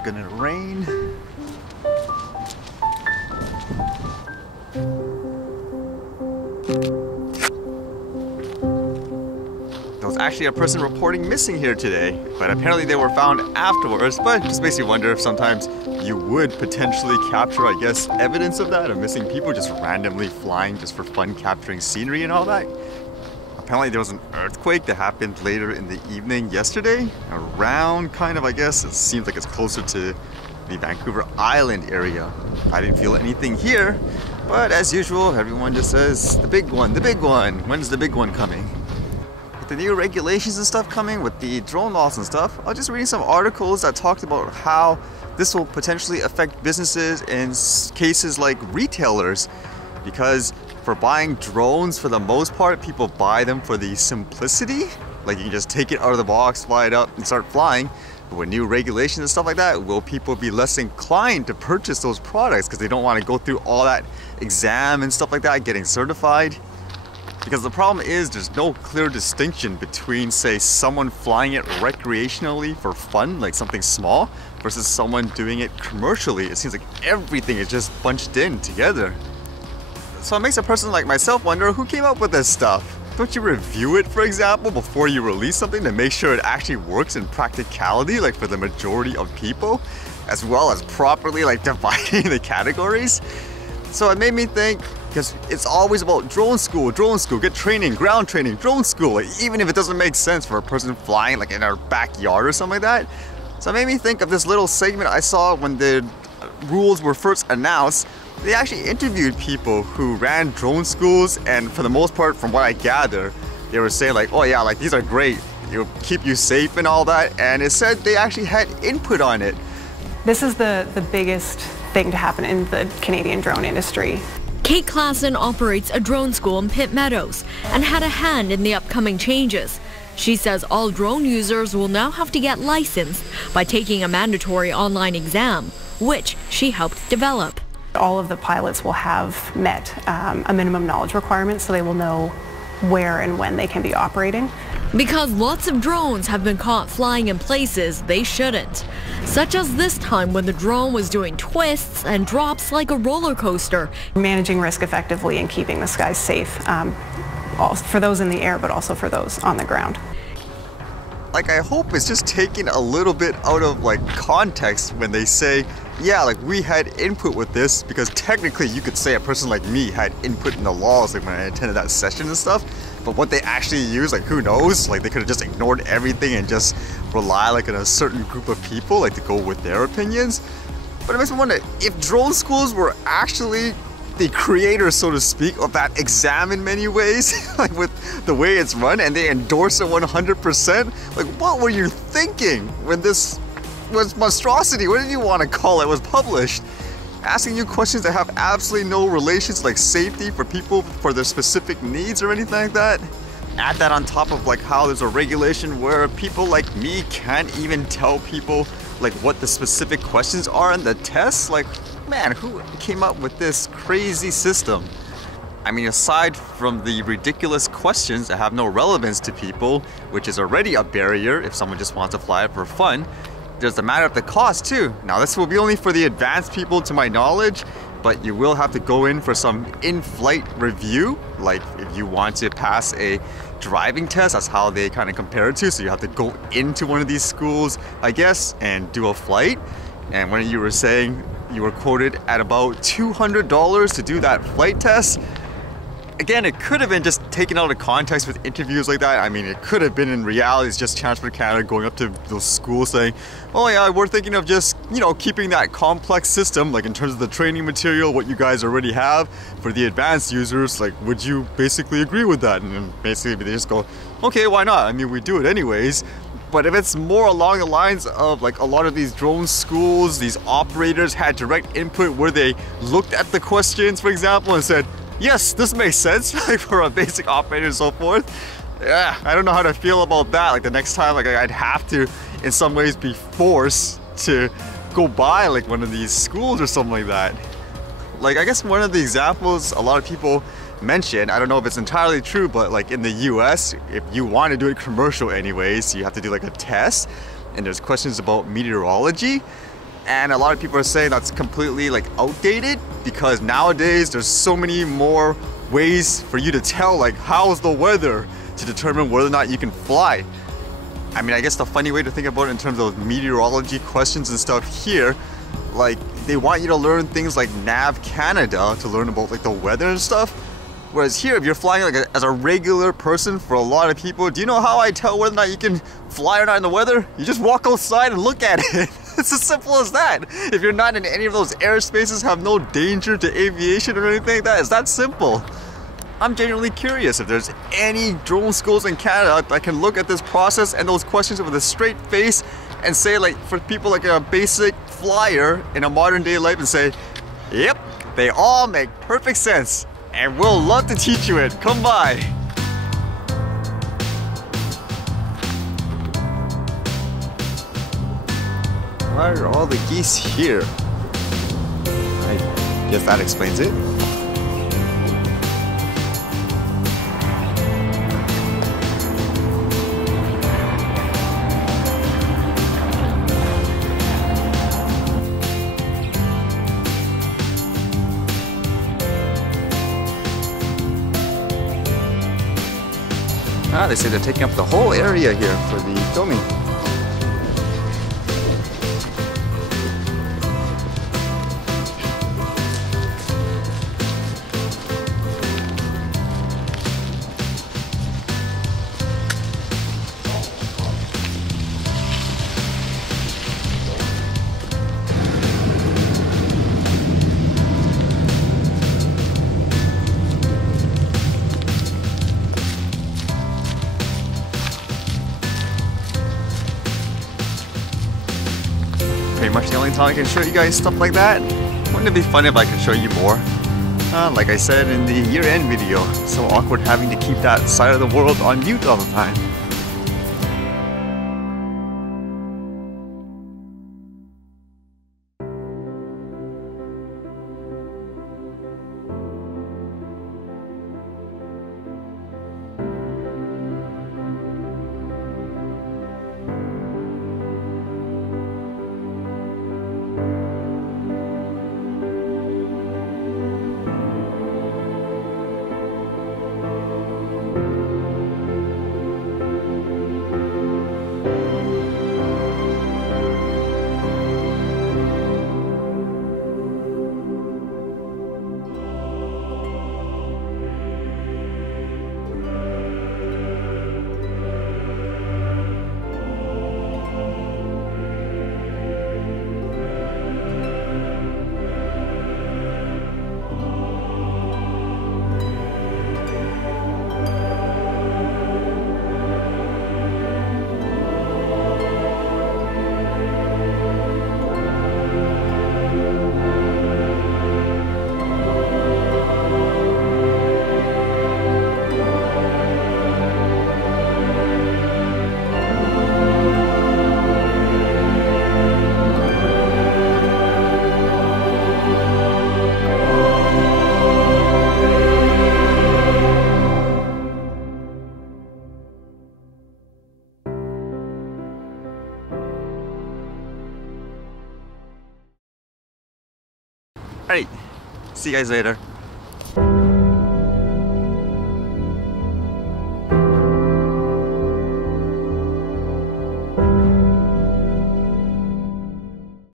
it gonna rain? There was actually a person reporting missing here today, but apparently they were found afterwards. But just makes you wonder if sometimes you would potentially capture, I guess, evidence of that, of missing people just randomly flying just for fun, capturing scenery and all that. Apparently there was an earthquake that happened later in the evening yesterday, around kind of, I guess, it seems like it's closer to the Vancouver Island area. I didn't feel anything here, but as usual, everyone just says, the big one, when's the big one coming? With the new regulations and stuff coming, with the drone laws and stuff, I was just reading some articles that talked about how this will potentially affect businesses in cases like retailers, because for buying drones, for the most part, people buy them for the simplicity. Like you can just take it out of the box, fly it up, and start flying. But with new regulations and stuff like that, will people be less inclined to purchase those products because they don't want to go through all that exam and stuff like that, getting certified? Because the problem is there's no clear distinction between, say, someone flying it recreationally for fun, like something small, versus someone doing it commercially. It seems like everything is just bunched in together. So it makes a person like myself wonder, who came up with this stuff? Don't you review it, for example, before you release something to make sure it actually works in practicality, like for the majority of people, as well as properly like dividing the categories? So it made me think, because it's always about drone school, get training, ground training, drone school, like, even if it doesn't make sense for a person flying like in our backyard or something like that. So it made me think of this little segment I saw when the rules were first announced. They actually interviewed people who ran drone schools, and for the most part, from what I gather, they were saying like, oh yeah, like these are great, it'll keep you safe and all that, and it said they actually had input on it. This is the biggest thing to happen in the Canadian drone industry. Kate Klassen operates a drone school in Pitt Meadows and had a hand in the upcoming changes. She says all drone users will now have to get licensed by taking a mandatory online exam, which she helped develop. All of the pilots will have met a minimum knowledge requirement, so they will know where and when they can be operating. Because lots of drones have been caught flying in places they shouldn't, such as this time when the drone was doing twists and drops like a roller coaster. Managing risk effectively and keeping the skies safe for those in the air, but also for those on the ground. Like, I hope it's just taken a little bit out of like context when they say, yeah, like we had input with this, because technically you could say a person like me had input in the laws, like when I attended that session and stuff, but what they actually use, like who knows, like they could have just ignored everything and just rely like on a certain group of people, like to go with their opinions. But it makes me wonder, if drone schools were actually the creators, so to speak, of that exam in many ways, like with the way it's run, and they endorse it 100%, like what were you thinking when this was monstrosity, what did you want to call it, was published? Asking you questions that have absolutely no relations, like safety for people for their specific needs or anything like that. Add that on top of like how there's a regulation where people like me can't even tell people like what the specific questions are in the tests. Like, man, who came up with this crazy system? I mean, aside from the ridiculous questions that have no relevance to people, which is already a barrier if someone just wants to fly it for fun, there's a matter of the cost too. Now this will be only for the advanced people to my knowledge, but you will have to go in for some in-flight review. Like if you want to pass a driving test, that's how they kind of compare it to. So you have to go into one of these schools, I guess, and do a flight. And when you were saying you were quoted at about $200 to do that flight test, again, it could have been just taken out of context with interviews like that. I mean, it could have been in reality, it's just Transport Canada going up to those schools saying, oh yeah, we're thinking of just, you know, keeping that complex system, like in terms of the training material, what you guys already have for the advanced users, like, would you basically agree with that? And then basically they just go, okay, why not? I mean, we do it anyways. But if it's more along the lines of like a lot of these drone schools, these operators had direct input where they looked at the questions, for example, and said, yes, this makes sense, like for a basic operator and so forth. Yeah, I don't know how to feel about that. Like the next time, like I'd have to, in some ways, be forced to go by like one of these schools or something like that. Like I guess one of the examples a lot of people mention, I don't know if it's entirely true, but like in the US, if you want to do it commercial anyways, you have to do like a test, and there's questions about meteorology. And a lot of people are saying that's completely like outdated because nowadays there's so many more ways for you to tell like how's the weather to determine whether or not you can fly. I mean, I guess the funny way to think about it in terms of meteorology questions and stuff here, like they want you to learn things like Nav Canada to learn about like the weather and stuff. Whereas here, if you're flying like as a regular person, for a lot of people, do you know how I tell whether or not you can fly or not in the weather? You just walk outside and look at it. It's as simple as that. If you're not in any of those airspaces, have no danger to aviation or anything like that, it's that simple. I'm genuinely curious if there's any drone schools in Canada that can look at this process and those questions with a straight face and say, like, for people like a basic flyer in a modern day life and say, yep, they all make perfect sense. And we'll love to teach you it. Come by. Why are all the geese here? I guess that explains it. They say they're taking up the whole area here for the filming. Pretty much the only time I can show you guys stuff like that. Wouldn't it be fun if I could show you more? Like I said in the year-end video, so awkward having to keep that side of the world on mute all the time. Alright, see you guys later.